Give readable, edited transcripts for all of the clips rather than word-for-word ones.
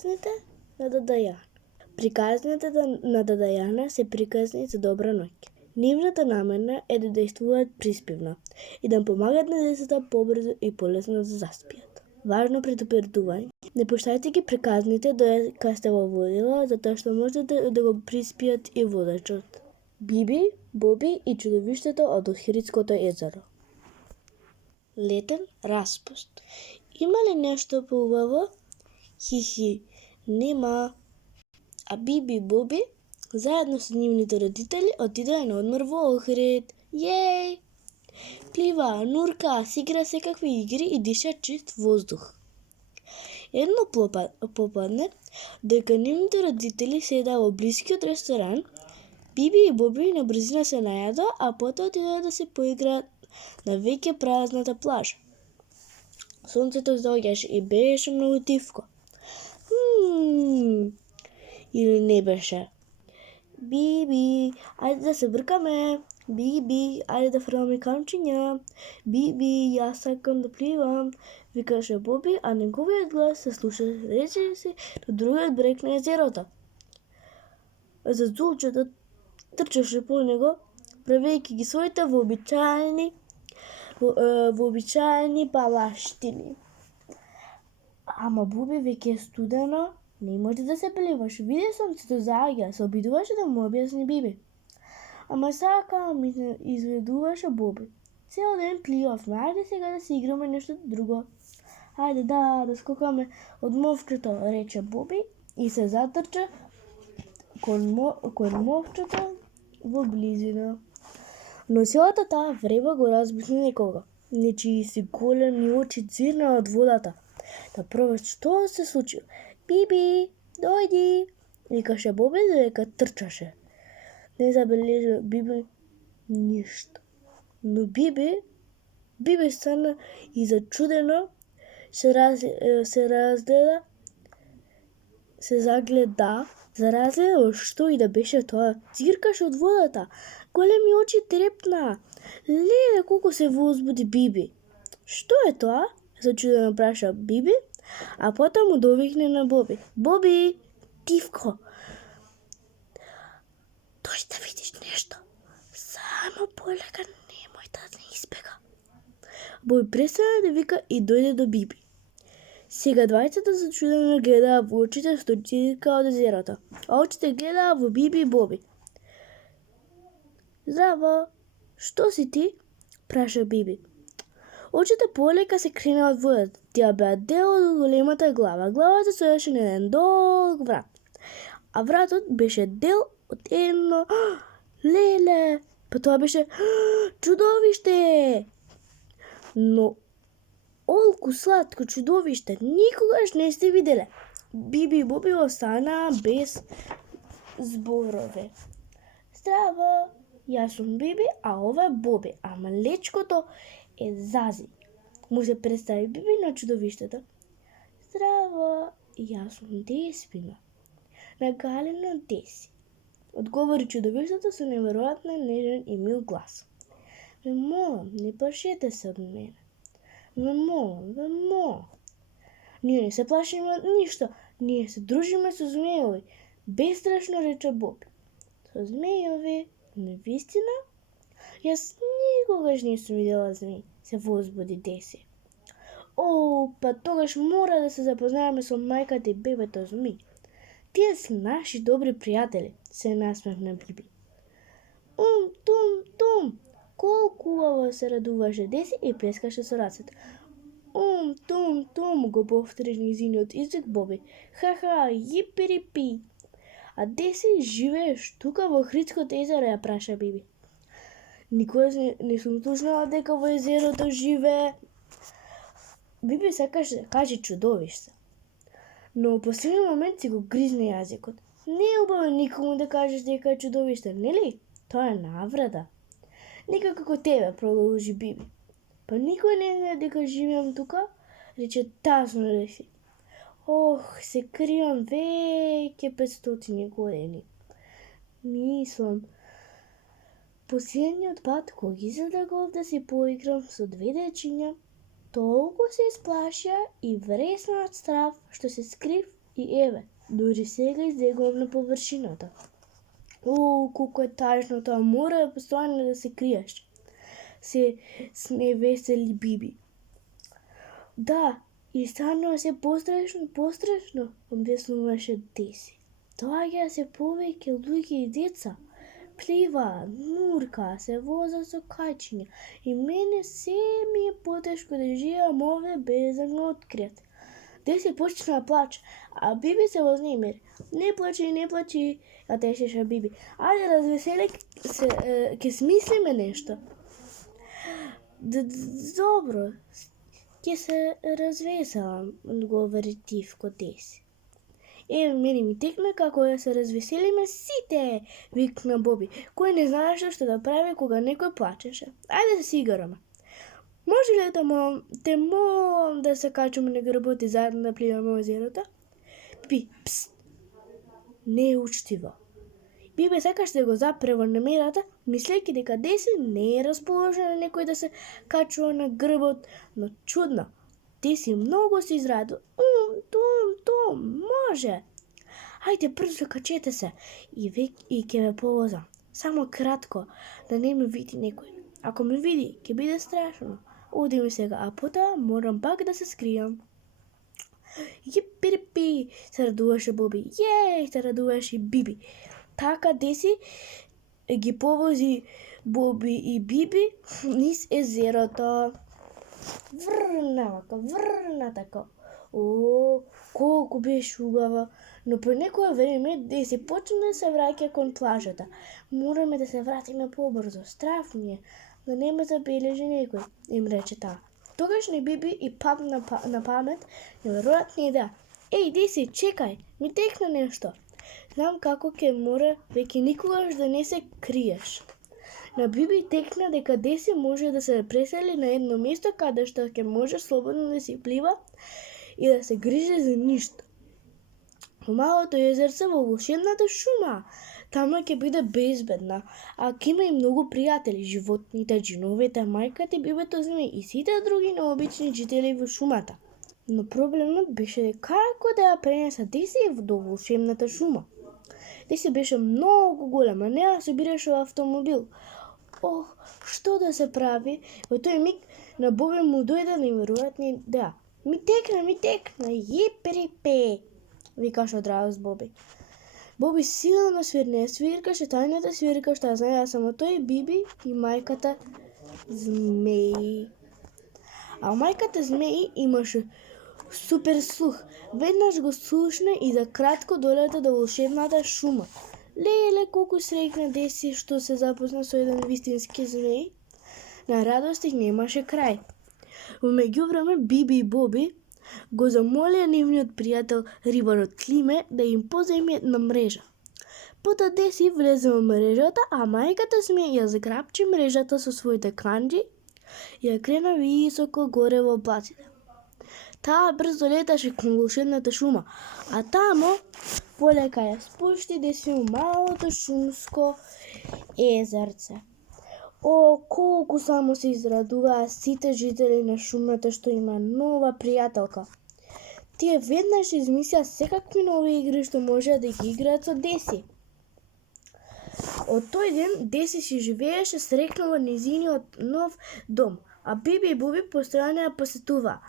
Приказните на Дада Јана. Приказните на Дада Јана се приказни за добра ноќ. Нивната намена е да действуваат приспивно и да помагаат на децата побрзо и полесно да заспијат. Важно предупредување: не пуштајте ги приказните додека сте во водило, затоа што можете да го приспијат и водачот. Биби, Боби и чудовиштето од Охридското езеро. Летен распуст. Има ли нешто поубаво? Хихи, нема. А Биби и Боби заедно со нивните родители отидоа на одмор во Охрид. Јеј! Плива, нурка, си игра секакви игри и диша чист воздух. Едно попладне, дека нивните родители седаа во блискиот ресторан, Биби и Боби на брзина се најадоа, а потоа отидоа да се поиграат на веќе празната плажа. Сонцето заоѓаше и беше многу тивко. Или не беше? Биби, ајде да се бркаме. Биби, ајде да фрламе камчиња. Биби, јас сакам да пливам, викаше Боби, а неговиот глас се слушаше речиси на другиот брег на езерото. Зазулчето трчаше по него, правејќи ги своите вообичаени балаштини. Ама Боби, веќе е студено, не може да се пливаш. Види сонцето заоѓа, се обидуваше да му објасни Биби. Ама сакам, изведуваше Боби. Цел ден пливавме, ајде сега да се играме нешто друго. Ајде да скокаме од мовчето, рече Боби и се затрча кон мовчето во близина. Но целата таа вреба го разбусни некого. Нечии си големи очи цирна од водата. Да пробаш што се случило. Биби, дојди, викаше Боби додека трчаше. Не забележа Биби ништо. Но Биби стана и зачудено се загледа, за разгледа во што и да беше тоа. Циркаше од водата, големи очи трепна. Леле, колку се возбуди Биби. Што е тоа? Зачудено праша Биби, а потоа му довикне на Боби. Боби, тивко. Дојди да видиш нешто. Само полека, немој да не избега. Боби престана да вика и дојде до Биби. Сега двајцата зачудено гледаа во очите стоичка од езерото, а очите гледаа во Биби и Боби. Здраво, што си ти? Праша Биби. Очите полека се кренаа од водата. Тие беа дел од големата глава. Главата стоеше на еден долг врат, а вратот беше дел од едно... Леле, па тоа беше чудовиште! Но олку сладко чудовиште никогаш не сте виделе. Биби и Боби останаа без зборове. Здраво, јас сум Биби, а ова е Боби, а малечкото е Зази. Му се представи Биби на чудовиштето. Здраво, јас сум Деспина. Нагалено Деси. Одговори чудовиштето со неверојатно нежен и мил глас. Ве молам, не плашете се од мене. Ве молам. Ние не се плашиме од ништо, ние се дружиме со змејови. Бестрашно рече Боби. Со змејови? Навистина? Јас никогаш не сум видела змеј, се возбуди Деси. Па тогаш мора да се запознаеме со мајката и бебето змеј. Тие се наши добри пријатели, се насмевна Биби. Тум, колку убаво се радуваше Деси и плескаше со рацете. Тум, го повтори низиниот извик Боби. Ха, јипирипи. А Деси живееш тука во Охридското езеро, ја праша Биби. Никогаш не сум слушнала дека во езерото живее. Биби сакаше да каже чудовиште, но во последен момент си го гризне јазикот. Не е убаво никому да кажеш дека е чудовиште, нели? Тоа е навреда. Нека како тебе, продолжи Биби. Па никој не знае дека живеам тука, рече тасно Деси. Се кријам веќе 500 години. Мислам, последниот пат кога излегов да си поиграм со две дечиња, толку се исплашија и вресна од страв што се скрив И еве, дури сега излегувам на површината. Колку е тажно тоа, мора постојано да се криеш. Се невесели Биби. Да, и станува се пострашно, објаснуваше Деси. Доаѓа се повеќе луѓе и деца. Плива, нурка, се воза со кајчиња и мене се ми е потешко да живеам овде без да ме откријат. Деси почна да плаче, а Биби се вознемири. Не плачи, ја тешеше Биби. Ајде развесели се, ќе смислиме нешто. Добро, ќе се развеселам, одговори тивко Деси. Еве, мене ми текна како да се развеселиме сите, викна Боби, кој не знаеше што да прави кога некој плачеше. Ајде да се играме. Може ли те молам да се качаме на грбот и заедно да пливаме озерото? Пст, не е учтиво. Биби сакаш да го запре во намерата, мислејќи дека Деси не е расположена некој да се качува на грбот, но чудно. Деси многу се израдува. Том, може. Ајде брзо качете се и ќе ме повозам. Само кратко, да не ме види некој. Ако ме види, ќе биде страшно. Оди ми сега, а потоа морам пак да се скријам. Јипирипи, се радуваше Боби. Се радуваше Биби. Така Деси ги повози Боби и Биби низ езерото. Врна така. Колку беше убава, но по некое време Деси почна да се враќа кон плажата. Мораме да се вратиме побрзо, страф ми е, да не ме забележи некој, им рече таа. Тогаш не Биби и падна на памет неверојатна идеја. Еј, Деси, чекај, ми текна нешто. Знам како ќе мора веќе никогаш да не се криеш. На Биби текна дека Деси може да се пресели на едно место каде што ќе може слободно да си плива и да се грижи за ништо. Во малото езерце во волшебната шума. Тама ќе биде безбедна, а ќе има и многу пријатели, животните, џиновите, мајката и бебето змеј и сите други необични жители во шумата. Но проблемот беше како да ја пренеса Деси до волшебната шума. Деси беше многу голема, не ја собираше во автомобил. Што да се прави? Во тој миг на Боби му дојде неверојатна идеја. Ми текна, јипирипе, викаше од радост Боби. Боби силно свиркаше тајната свирка што ја знаеа само тој, Биби и мајката змеј. А мајката змеј имаше супер слух. Веднаш го слушна и за кратко долета до волшебната шума. Леле, колку среќна Деси што се запозна со еден вистински змеј. На радост их немаше крај. Во меѓувреме Биби и Боби го замолија нивниот пријател рибарот Климе да им позајми една мрежа. Потоа Деси влезе во мрежата, а мајката змеј ја заграбчи мрежата со своите канџи и ја крена високо горе во облаците. Таа брзо леташе кон волшебната шума, а тамо полека ја спушти Деси во малото шумско езерце. Колку само се израдуваа сите жители на шумата што има нова пријателка. Тие веднаш измислија секакви нови игри што можеа да ги играат со Деси. Од тој ден Деси си живееше среќна во незиниот нов дом, а Биби и Боби постојано ја посетуваа.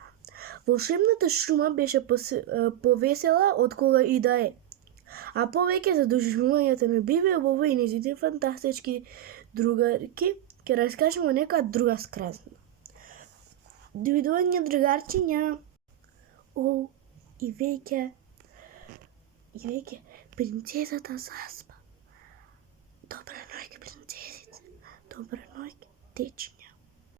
Волшебната шума беше повесела од кога и да е. А повеќе за доживувањето на Биби и Боби и незите фантастички другарки ќе раскажеме нека друга скразна. Довидување, другарчиња. И веќе принцесата заспа. Добра ноќ, принцесица. Добра ноќ, течиња.